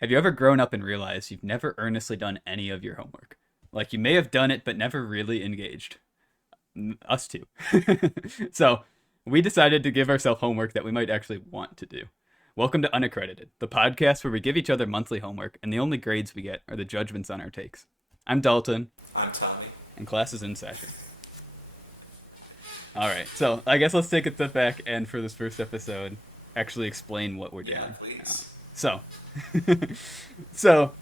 Have you ever grown up and realized you've never earnestly done any of your homework? Like you may have done it, but never really engaged. Us too. So we decided to give ourselves homework that we might actually want to do. Welcome to Unaccredited, the podcast where we give each other monthly homework, and the only grades we get are the judgments on our takes. I'm Dalton, I'm Tommy. and class is in session. All right, so I guess let's take a step back and for this first episode, actually explain what we're Yeah, doing. please. So, so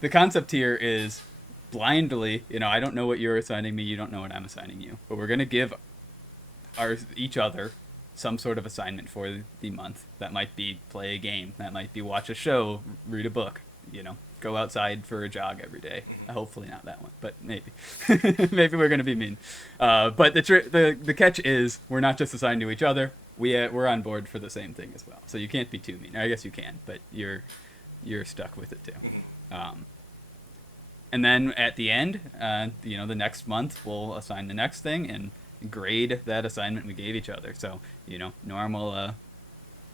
the concept here is blindly, I don't know what you're assigning me, you don't know what I'm assigning you, but we're gonna give each other some sort of assignment for the month. That might be play a game, that might be watch a show, read a book, go outside for a jog every day. Hopefully not that one, but maybe. Maybe we're gonna be mean. But the catch is we're not just assigned to each other. We're on board for the same thing as well. So you can't be too mean. I guess you can, but you're stuck with it too. And then at the end, the next month we'll assign the next thing and grade that assignment we gave each other. So normal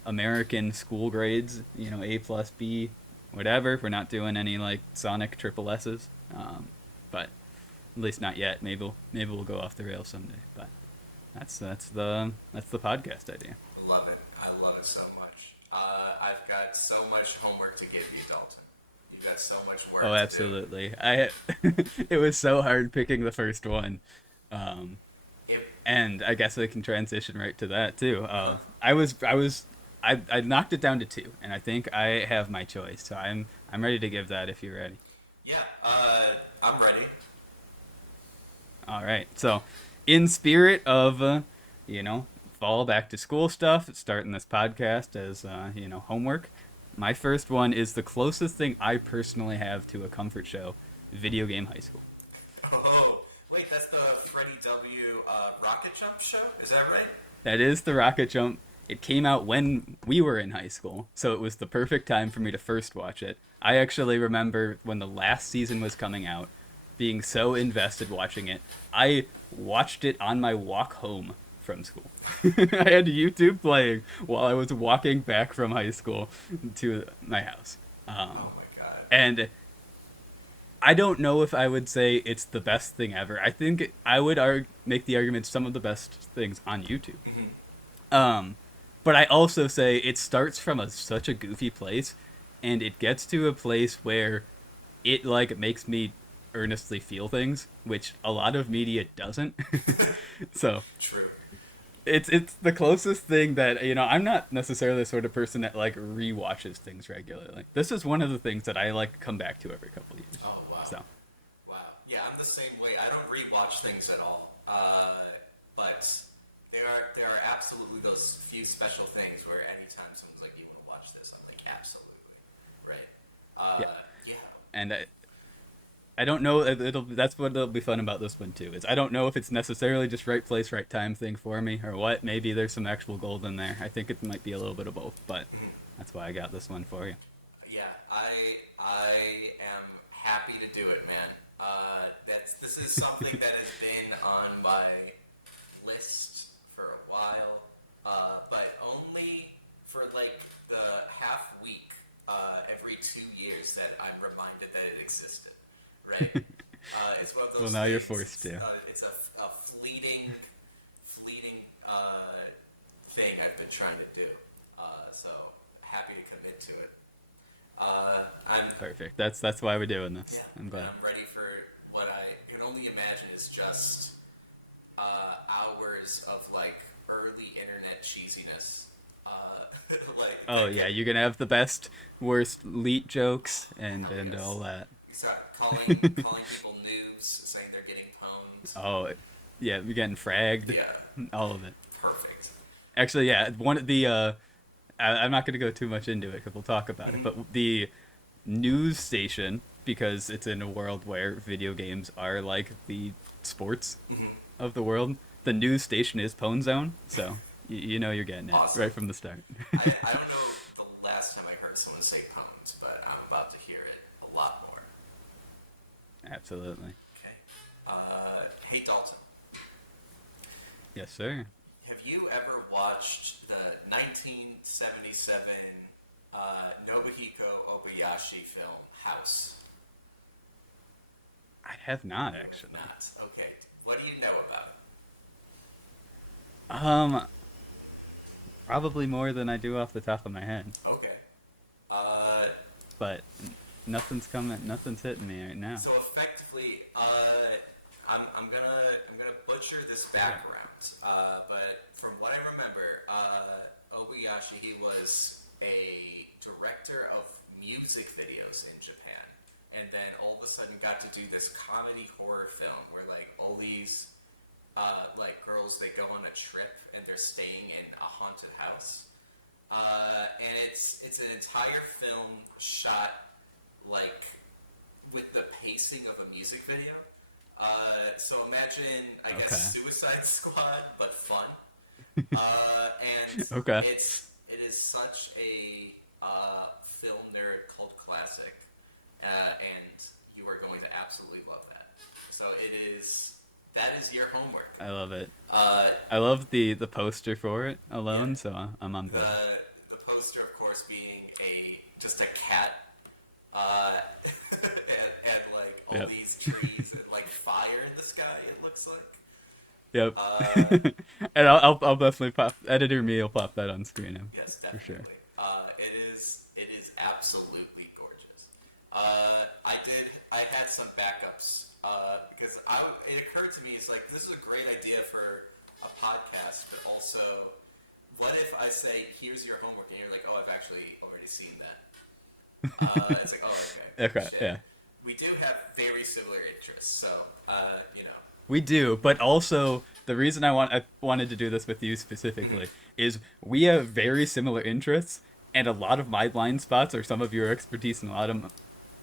American school grades, A plus B, whatever. We're not doing any like Sonic triple S's, but at least not yet. Maybe we'll go off the rails someday. But that's the podcast idea. Love it. I love it so much. I've got so much homework to give you, Dalton. You've got so much work Oh, to absolutely. It was so hard picking the first one. do. And I guess I can transition right to that too. I knocked it down to two, and I think I have my choice. So I'm ready to give that if you're ready. Yeah, I'm ready. All right. So, in spirit of fall back to school stuff, starting this podcast as homework. My first one is the closest thing I personally have to a comfort show, Video Game High School. Oh, wait, that's the Freddie W. Rocket Jump show? Is that right? That is the Rocket Jump. It came out when we were in high school, so it was the perfect time for me to first watch it. I actually remember when the last season was coming out, being so invested watching it. I watched it on my walk home from school. I had YouTube playing while I was walking back from high school to my house. Oh my god. And I don't know if I would say it's the best thing ever. I think I would make the argument some of the best things on YouTube. But I also say it starts from such a goofy place, and it gets to a place where it like makes me earnestly feel things, which a lot of media doesn't. So True. it's the closest thing that I'm not necessarily the sort of person that like rewatches things regularly. This is one of the things that I like come back to every couple of years. Oh, wow. So Wow. Yeah, I'm the same way. I don't rewatch things at all. But there are absolutely those few special things where anytime someone's like, "You want to watch this?" I'm like, "Absolutely." Right. yeah, Yeah. and I don't know. That's what it'll be fun about this one too. Is I don't know if it's necessarily just right place, right time thing for me or what. Maybe there's some actual gold in there. I think it might be a little bit of both, but that's why I got this one for you. Yeah, I am happy to do it, man. This is something that has been on my list for a while, but only for like the half week every 2 years that I'm reminded that it existed. Right? It's one of those. Well, now you're things, forced to. It's a fleeting thing I've been trying to do. So happy to commit to it. I'm Perfect. That's why we're doing this. Yeah, I'm glad. I'm ready for what I can only imagine is just hours of like early internet cheesiness. Like Oh yeah, you're gonna have the best, worst leet jokes and yes. all that. You start calling people noobs, saying they're getting pwned. Oh yeah, we're getting fragged. Yeah, All of it. perfect. Actually, yeah, one of the I'm not gonna go too much into it because we'll talk about it. But the news station, because it's in a world where video games are like the sports of the world. The news station is Pwn Zone, so you know you're getting it Awesome. right from the start. I don't know the last time I heard someone say pwned, but I'm about to hear it a lot more. Absolutely. Okay. Hey Dalton, Yes, sir. have you ever watched the 1977 Nobuhiko Obayashi film House. I have not actually. Not. Okay. What do you know about Um, Probably more than I do off the top of my head, it? Okay. Uh, but nothing's hitting me right now. so effectively, I'm gonna butcher this background. But from what I remember, Obayashi, he was a director of music videos in Japan, and then all of a sudden got to do this comedy horror film where like all these like girls, they go on a trip and they're staying in a haunted house, and it's an entire film shot like with the pacing of a music video. So imagine, I guess, Suicide Squad, but fun. And Okay. it is such a film nerd cult classic, and you are going to absolutely love that. So that is your homework. I love it. I love the poster for it alone, Yeah. so I'm on board. The poster, of course, being just a cat, and like all Yep. these trees and like fire in the sky. It looks like. Yep. And I'll definitely pop editor me. Will pop that on screen Yes, for definitely. sure. It is absolutely gorgeous. I had some backups because it occurred to me, it's like this is a great idea for a podcast, but also, what if I say, here's your homework, and you're like, oh, I've actually already seen that. It's like, oh, okay. Okay, Shit. yeah. We do have very similar interests, so you know. We do, but also the reason I wanted to do this with you specifically is we have very similar interests, and a lot of my blind spots are some of your expertise, and a lot of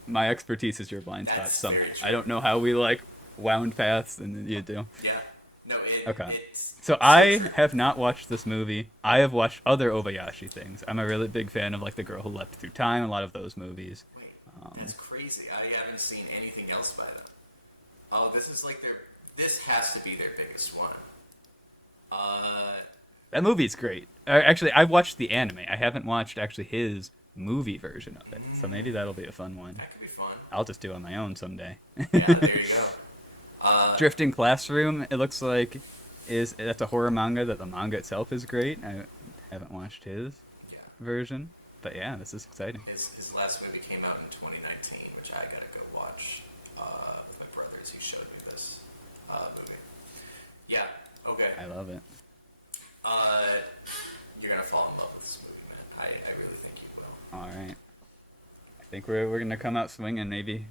my expertise is your blind That's spots. So very true. I don't know how we like wound paths, and you do. Yeah. No, Okay. it's So I have not watched this movie. I have watched other Obayashi things. I'm a really big fan of like The Girl Who Leapt Through Time, a lot of those movies. Wait, that's crazy. I haven't seen anything else by them. Oh, this is like this has to be their biggest one. That movie's great. Actually, I've watched the anime. I haven't watched actually his movie version of it. So maybe that'll be a fun one. That could be fun. I'll just do it on my own someday. Yeah, there you go. Drifting Classroom, it looks like that's a horror manga that the manga itself is great. I haven't watched his Yeah. version, but yeah, this is exciting. His last movie came out in 2019, which I gotta go watch. My brothers, he showed me this movie. Yeah. Okay. I love it. You're gonna fall in love with this movie, man. I really think you will. All right. I think we're gonna come out swinging. Maybe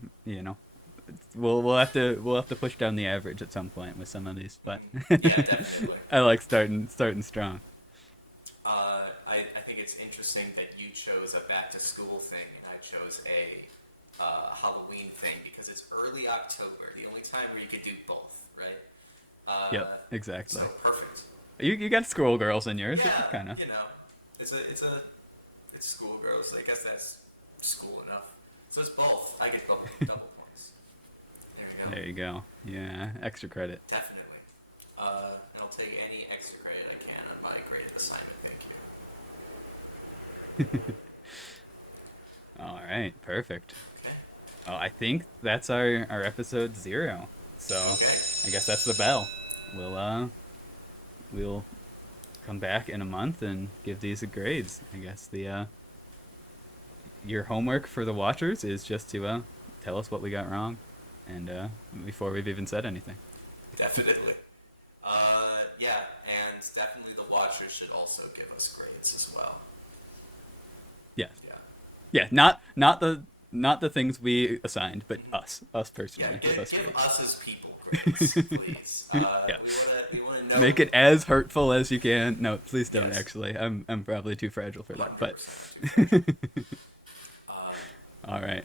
we'll have to push down the average at some point with some of these, but Yeah, definitely. I like starting strong. I think it's interesting that you chose a back to school thing and I chose a Halloween thing because it's early October, the only time where you could do both, right? Yep, exactly. So perfect. You got Squirrel Girls in yours, Yeah, kind of. you know, it's schoolgirls. I guess that's school enough. So it's both. I get double points. There you go. There you go. Yeah, extra credit. Definitely. And I'll take any extra credit I can on my graded assignment. Thank you. All right, perfect. Okay. Oh, I think that's our episode 0. So Okay. I guess that's the bell. We'll come back in a month and give these grades. I guess your homework for the watchers is just to tell us what we got wrong, and before we've even said anything. Definitely. Yeah, and definitely the watchers should also give us grades as well. Yeah, Yeah. yeah. Not the things we assigned, but us Yeah, personally. give us give grades. us as people grades, please. Yeah. We wanna know. Make it as hurtful as you can. No, please don't. Yes. Actually, I'm probably too fragile for that. But 100%. all right.